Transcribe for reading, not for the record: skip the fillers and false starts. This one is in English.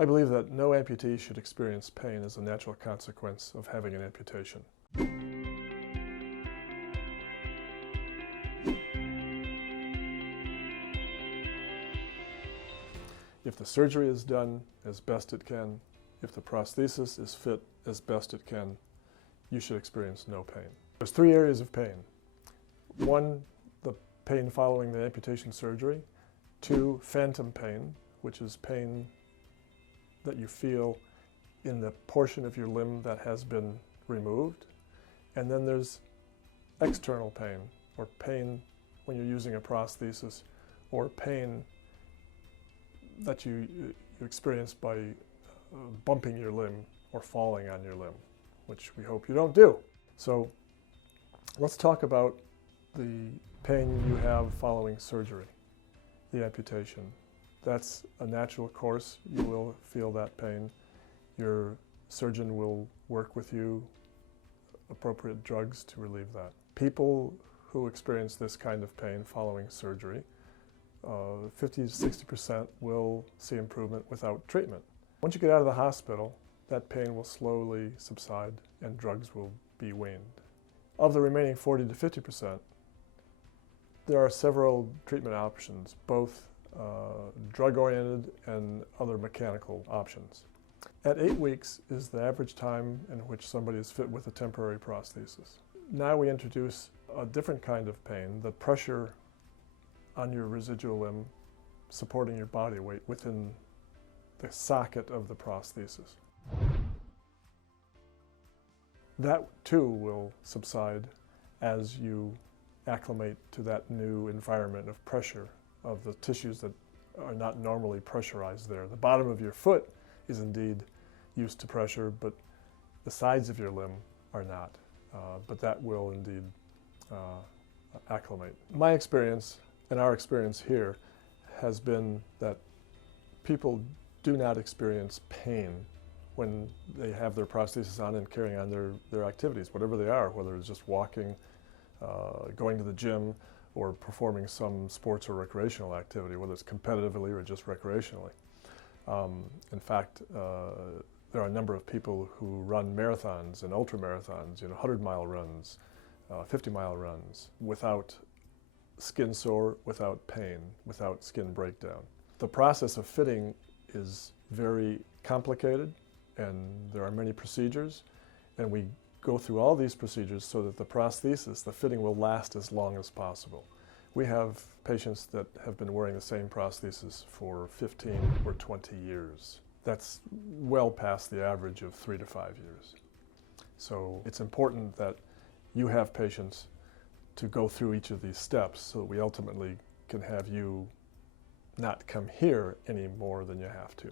I believe that no amputee should experience pain as a natural consequence of having an amputation. If the surgery is done as best it can, if the prosthesis is fit as best it can, you should experience no pain. There's 3 areas of pain. 1, the pain following the amputation surgery. 2, phantom pain, which is pain that you feel in the portion of your limb that has been removed. And then there's external pain, or pain when you're using a prosthesis, or pain that you experience by bumping your limb or falling on your limb, which we hope you don't do. So let's talk about the pain you have following surgery, the amputation. That's a natural course. You will feel that pain. Your surgeon will work with you, appropriate drugs to relieve that. People who experience this kind of pain following surgery, 50 to 60% will see improvement without treatment. Once you get out of the hospital, that pain will slowly subside and drugs will be weaned. Of the remaining 40 to 50%, there are several treatment options, both drug-oriented and other mechanical options. At 8 weeks is the average time in which somebody is fit with a temporary prosthesis. Now we introduce a different kind of pain, the pressure on your residual limb supporting your body weight within the socket of the prosthesis. That too will subside as you acclimate to that new environment of pressure of the tissues that are not normally pressurized there. The bottom of your foot is indeed used to pressure, but the sides of your limb are not. But that will indeed acclimate. My experience and our experience here has been that people do not experience pain when they have their prosthesis on and carrying on their activities, whatever they are, whether it's just walking, going to the gym, or performing some sports or recreational activity, whether it's competitively or just recreationally. In fact, there are a number of people who run marathons and ultramarathons, 100-mile runs, 50-mile runs, without skin sore, without pain, without skin breakdown. The process of fitting is very complicated, and there are many procedures, and we go through all these procedures so that the prosthesis, the fitting, will last as long as possible. We have patients that have been wearing the same prosthesis for 15 or 20 years. That's well past the average of 3 to 5 years. So it's important that you have patience to go through each of these steps so that we ultimately can have you not come here any more than you have to.